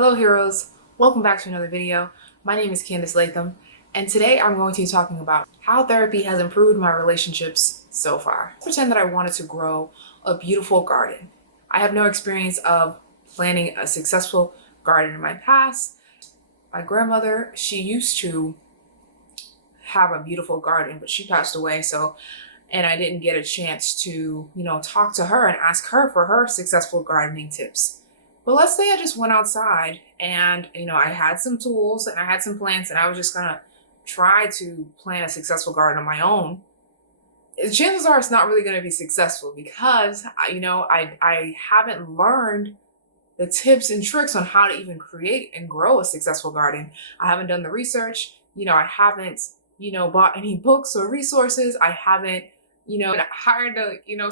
Hello heroes, welcome back to another video. My name is Candice Latham, and today I'm going to be talking about how therapy has improved my relationships so far. Let's pretend that I wanted to grow a beautiful garden. I have no experience of planting a successful garden in my past. My grandmother, she used to have a beautiful garden, but she passed away, and I didn't get a chance to, talk to her and ask her for her successful gardening tips. But let's say I just went outside and, I had some tools and I had some plants and I was just gonna try to plant a successful garden on my own. Chances are it's not really gonna be successful because, I haven't learned the tips and tricks on how to even create and grow a successful garden. I haven't done the research. I haven't, bought any books or resources. I haven't, hired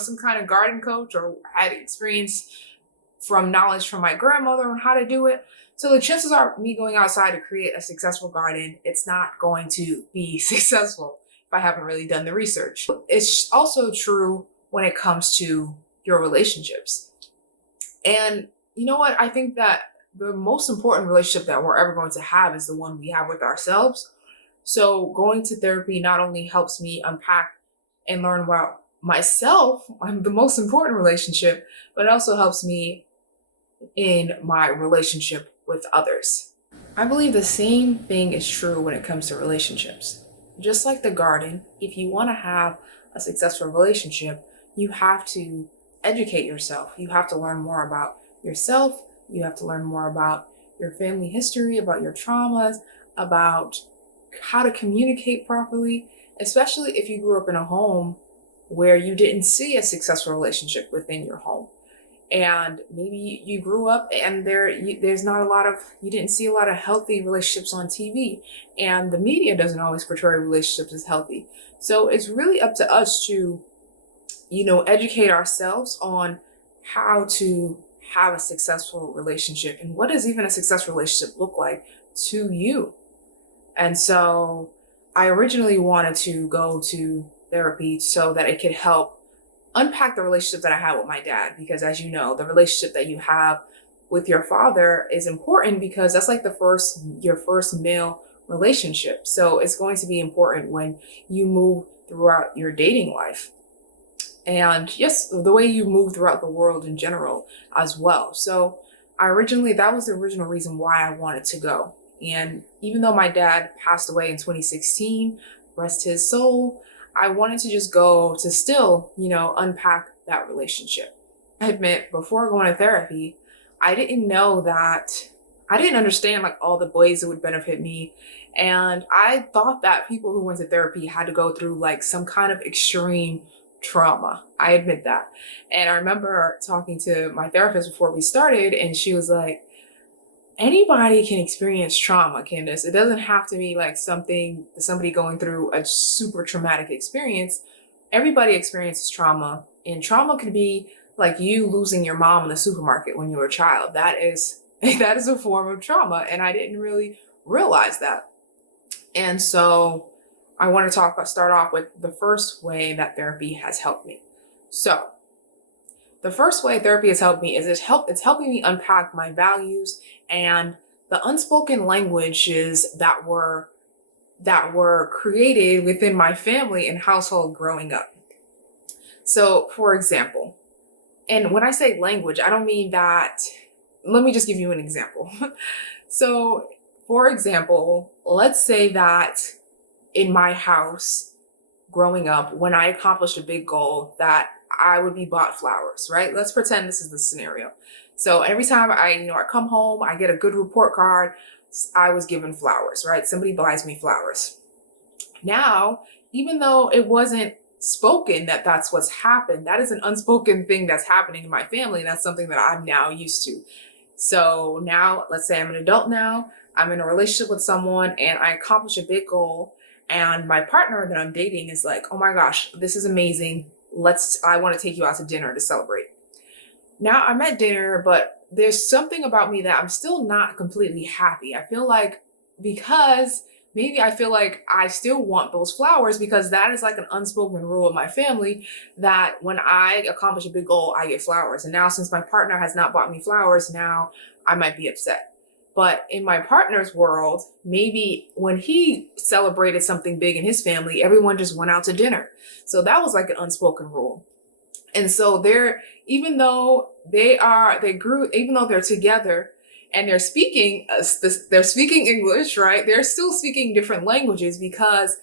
some kind of garden coach or had experience from knowledge from my grandmother on how to do it. So the chances are me going outside to create a successful garden, it's not going to be successful if I haven't really done the research. It's also true when it comes to your relationships. And you know what? I think that the most important relationship that we're ever going to have is the one we have with ourselves. So going to therapy not only helps me unpack and learn about myself, I'm the most important relationship, but it also helps me in my relationship with others. I believe the same thing is true when it comes to relationships. Just like the garden, if you want to have a successful relationship, you have to educate yourself. You have to learn more about yourself. You have to learn more about your family history, about your traumas, about how to communicate properly, especially if you grew up in a home where you didn't see a successful relationship within your home. And maybe you grew up and there's not a lot of, you didn't see a lot of healthy relationships on TV, and the media doesn't always portray relationships as healthy. So it's really up to us to, educate ourselves on how to have a successful relationship and what does even a successful relationship look like to you. And so I originally wanted to go to therapy so that it could help unpack the relationship that I had with my dad, because as you know, the relationship that you have with your father is important because that's like your first male relationship. So it's going to be important when you move throughout your dating life. And yes, the way you move throughout the world in general as well. So that was the original reason why I wanted to go. And even though my dad passed away in 2016, rest his soul, I wanted to just go to still, unpack that relationship. I admit, before going to therapy, I didn't understand like all the ways it would benefit me. And I thought that people who went to therapy had to go through like some kind of extreme trauma. I admit that. And I remember talking to my therapist before we started, and she was like, anybody can experience trauma, Candice. It doesn't have to be like somebody going through a super traumatic experience. Everybody experiences trauma, and trauma could be like you losing your mom in the supermarket when you were a child. That is a form of trauma, and I didn't really realize that. And so I want to start off with the first way that therapy has helped me. So the first way therapy has helped me is it's helping me unpack my values and the unspoken languages that were created within my family and household growing up. So, for example, and when I say language, I don't mean that. Let me just give you an example. So, for example, let's say that in my house growing up, when I accomplished a big goal, that I would be bought flowers, right? Let's pretend this is the scenario. So every time I come home, I get a good report card, I was given flowers, right? Somebody buys me flowers. Now, even though it wasn't spoken that that's what's happened, that is an unspoken thing that's happening in my family. And that's something that I'm now used to. So now, let's say I'm an adult now, I'm in a relationship with someone and I accomplish a big goal, and my partner that I'm dating is like, oh my gosh, this is amazing. I want to take you out to dinner to celebrate. Now I'm at dinner, but there's something about me that I'm still not completely happy. I feel like I still want those flowers because that is like an unspoken rule of my family that when I accomplish a big goal, I get flowers. And now since my partner has not bought me flowers, now I might be upset. But in my partner's world, maybe when he celebrated something big in his family, everyone just went out to dinner. So that was like an unspoken rule. And so even though even though they're together and they're speaking English, right? They're still speaking different languages because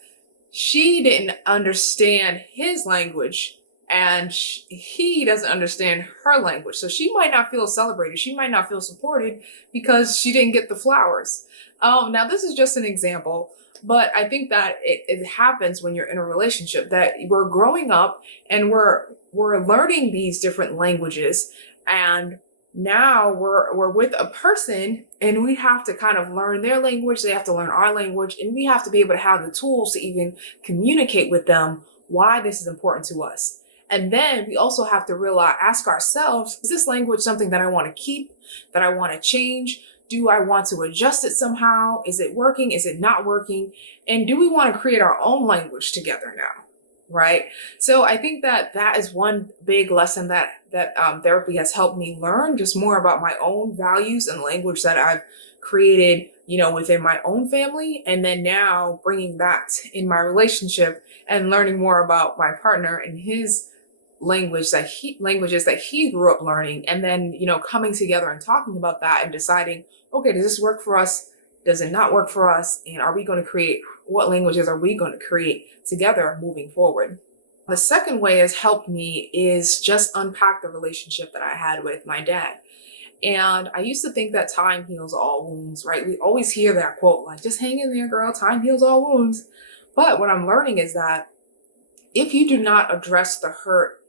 she didn't understand his language and he doesn't understand her language. So she might not feel celebrated. She might not feel supported because she didn't get the flowers. Now, this is just an example, but I think that it happens when you're in a relationship, that we're growing up and we're learning these different languages, and now we're with a person and we have to kind of learn their language. They have to learn our language, and we have to be able to have the tools to even communicate with them why this is important to us. And then we also have to ask ourselves, is this language something that I want to keep, that I want to change? Do I want to adjust it somehow? Is it working? Is it not working? And do we want to create our own language together now? Right? So I think that is one big lesson that therapy has helped me learn, just more about my own values and language that I've created, within my own family. And then now bringing that in my relationship and learning more about my partner and his languages that he grew up learning. And then, coming together and talking about that and deciding, okay, does this work for us? Does it not work for us? And what languages are we going to create together moving forward? The second way has helped me is just unpack the relationship that I had with my dad. And I used to think that time heals all wounds, right? We always hear that quote, like, just hang in there, girl, time heals all wounds. But what I'm learning is that if you do not address the hurt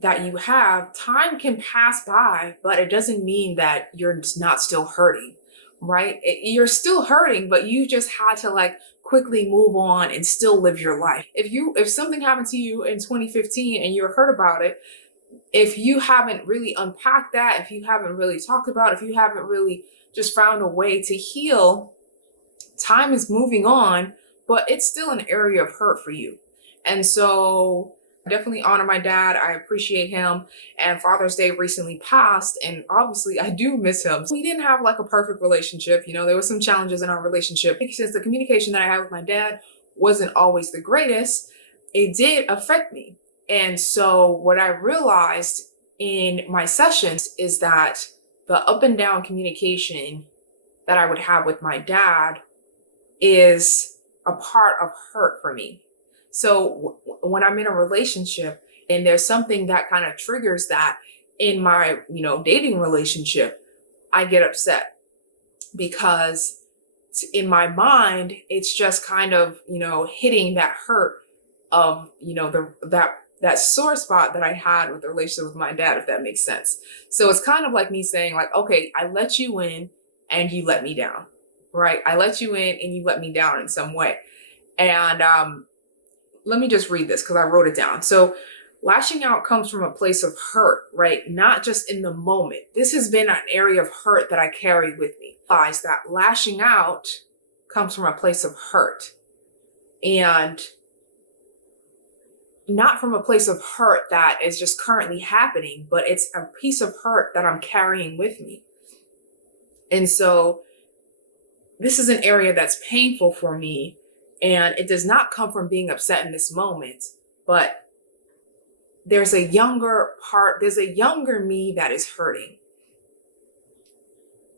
that you have, time can pass by, but it doesn't mean that you're not still hurting, right? You're still hurting, but you just had to quickly move on and still live your life. If something happened to you in 2015 and you're hurt about it, if you haven't really unpacked that, if you haven't really talked about it, if you haven't really just found a way to heal, time is moving on, but it's still an area of hurt for you. And so I definitely honor my dad. I appreciate him. And Father's Day recently passed, and obviously I do miss him. We didn't have a perfect relationship. There were some challenges in our relationship. Since the communication that I had with my dad wasn't always the greatest, it did affect me. And so what I realized in my sessions is that the up and down communication that I would have with my dad is a part of hurt for me. So when I'm in a relationship and there's something that kind of triggers that in my, dating relationship, I get upset because in my mind, it's just kind of, hitting that hurt of, that sore spot that I had with the relationship with my dad, if that makes sense. So it's kind of like me saying okay, I let you in and you let me down, right? I let you in and you let me down in some way. And let me just read this because I wrote it down. So lashing out comes from a place of hurt, right? Not just in the moment. This has been an area of hurt that I carry with me. Realize that lashing out comes from a place of hurt, and not from a place of hurt that is just currently happening, but it's a piece of hurt that I'm carrying with me. And so this is an area that's painful for me, and it does not come from being upset in this moment, but there's a younger me that is hurting.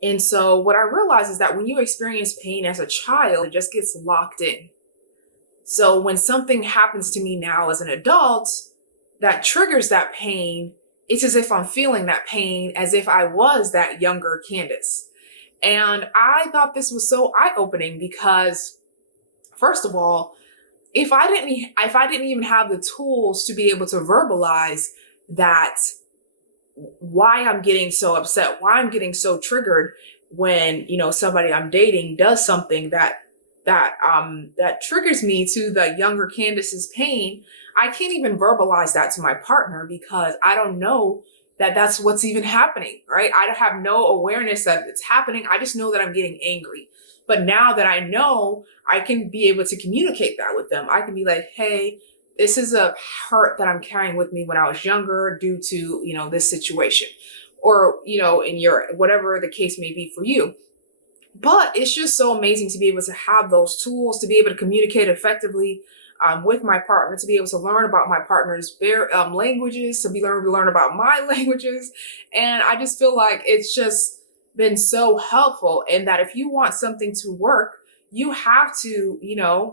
And so what I realize is that when you experience pain as a child, it just gets locked in. So when something happens to me now as an adult that triggers that pain, it's as if I'm feeling that pain as if I was that younger Candice. And I thought this was so eye-opening because, first of all, if I didn't even have the tools to be able to verbalize that, why I'm getting so upset, why I'm getting so triggered when, somebody I'm dating does something that triggers me to the younger Candice's pain, I can't even verbalize that to my partner because I don't know that that's what's even happening, right? I have no awareness that it's happening. I just know that I'm getting angry. But now that I know, I can be able to communicate that with them. I can be like, hey, this is a hurt that I'm carrying with me when I was younger due to, this situation, or, in your, whatever the case may be for you. But it's just so amazing to be able to have those tools, to be able to communicate effectively with my partner, to be able to learn about my partner's languages, to be able to learn about my languages. And I just feel like it's just been so helpful in that if you want something to work, you have to,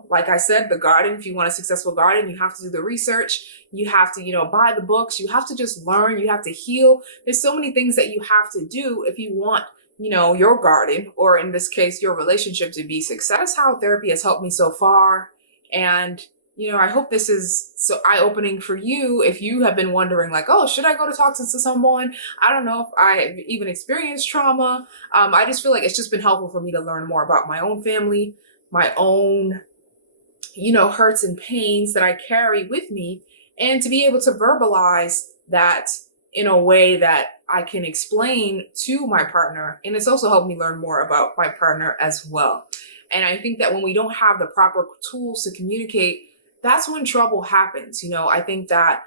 like I said, the garden, if you want a successful garden, you have to do the research, you have to, buy the books, you have to just learn, you have to heal. There's so many things that you have to do if you want your garden, or in this case, your relationship to be successful. That's how therapy has helped me so far. And, I hope this is so eye-opening for you if you have been wondering like, oh, should I go to talk to someone? I don't know if I've even experienced trauma. I just feel like it's just been helpful for me to learn more about my own family, my own, hurts and pains that I carry with me, and to be able to verbalize that in a way that I can explain to my partner. And it's also helped me learn more about my partner as well. And I think that when we don't have the proper tools to communicate, that's when trouble happens. I think that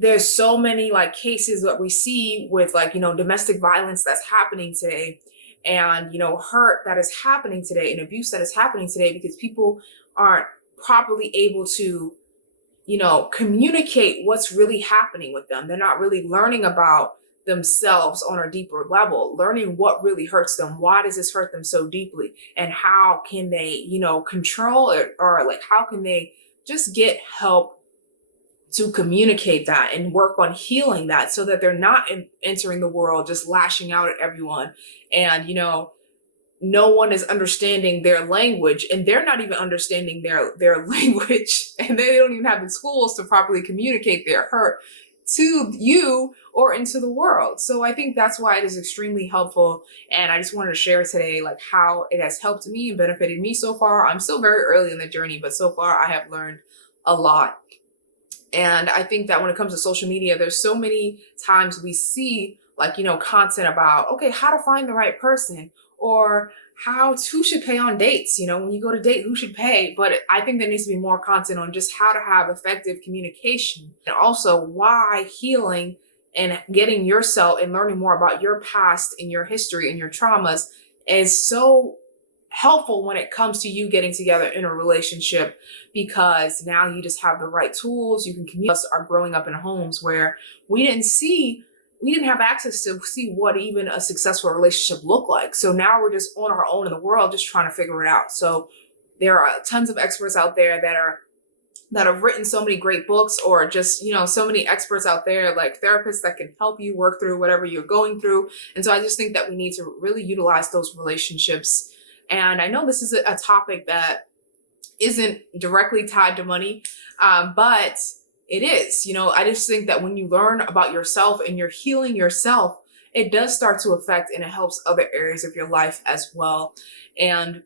there's so many like cases that we see with like, domestic violence that's happening today, and, hurt that is happening today, and abuse that is happening today because people aren't properly able to communicate what's really happening with them. They're not really learning about themselves on a deeper level, learning what really hurts them. Why does this hurt them so deeply? And how can they, control it, or like, how can they just get help to communicate that and work on healing that so that they're not entering the world just lashing out at everyone. And, no one is understanding their language, and they're not even understanding their language, and they don't even have the tools to properly communicate their hurt to you or into the world. So I think that's why it is extremely helpful. And I just wanted to share today like how it has helped me and benefited me so far. I'm still very early in the journey, but so far I have learned a lot. And I think that when it comes to social media, there's so many times we see like, content about, okay, how to find the right person, or who should pay on dates. When you go to date, who should pay? But I think there needs to be more content on just how to have effective communication, and also why healing and getting yourself and learning more about your past and your history and your traumas is so helpful when it comes to you getting together in a relationship, because now you just have the right tools. You can communicate. Us are growing up in homes where we didn't have access to see what even a successful relationship looked like. So now we're just on our own in the world, just trying to figure it out. So there are tons of experts out there that have written so many great books, or just, so many experts out there, like therapists that can help you work through whatever you're going through. And so I just think that we need to really utilize those relationships. And I know this is a topic that isn't directly tied to money, but it is. I just think that when you learn about yourself and you're healing yourself, it does start to affect, and it helps other areas of your life as well. And,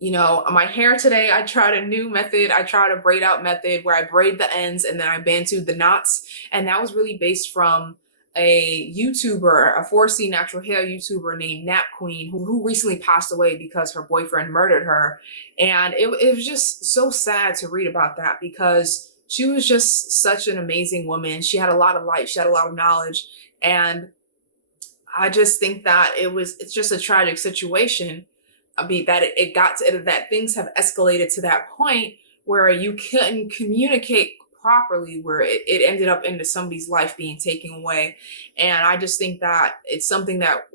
my hair today, I tried a new method. I tried a braid out method where I braid the ends and then I bantu the knots. And that was really based from a YouTuber, a 4C natural hair YouTuber named Nap Queen, who recently passed away because her boyfriend murdered her. And it was just so sad to read about that, because she was just such an amazing woman. She had a lot of light. She had a lot of knowledge. And I just think that it's just a tragic situation. That it got to that things have escalated to that point where you couldn't communicate properly, where it ended up into somebody's life being taken away. And I just think that it's something that,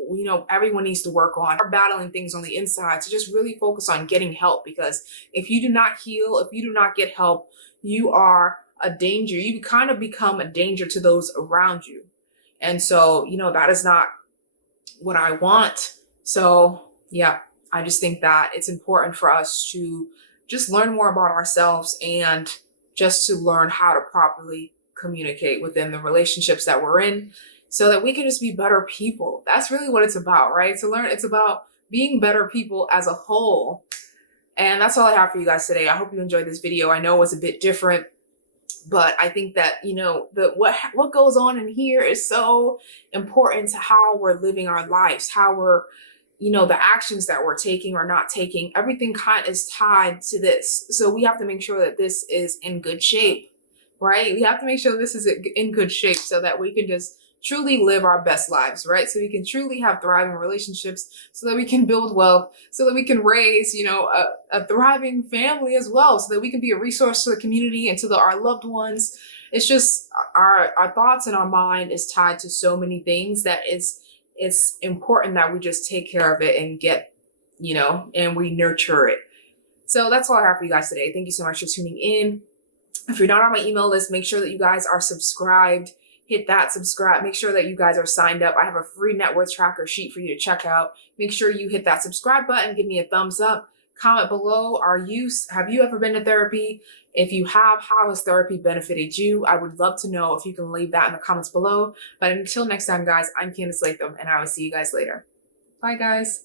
everyone needs to work on. We're battling things on the inside, to just really focus on getting help, because if you do not heal, if you do not get help, you are a danger. You kind of become a danger to those around you. And so, that is not what I want. So yeah, I just think that it's important for us to just learn more about ourselves, and just to learn how to properly communicate within the relationships that we're in, so that we can just be better people. That's really what it's about, right? It's about being better people as a whole. And that's all I have for you guys today. I hope you enjoyed this video. I know it was a bit different, but I think that, what goes on in here is so important to how we're living our lives, how we're, the actions that we're taking or not taking. Everything kind of is tied to this. So we have to make sure that this is in good shape, right? We have to make sure this is in good shape, so that we can just truly live our best lives, right? So we can truly have thriving relationships, so that we can build wealth, so that we can raise, a thriving family as well, so that we can be a resource to the community and to our loved ones. It's just our thoughts and our mind is tied to so many things that it's important that we just take care of it and get, and we nurture it. So that's all I have for you guys today. Thank you so much for tuning in. If you're not on my email list, make sure that you guys are subscribed. Hit that subscribe. Make sure that you guys are signed up. I have a free net worth tracker sheet for you to check out. Make sure you hit that subscribe button. Give me a thumbs up. Comment below. Have you ever been to therapy? If you have, how has therapy benefited you? I would love to know if you can leave that in the comments below. But until next time, guys, I'm Candice Latham, and I will see you guys later. Bye, guys.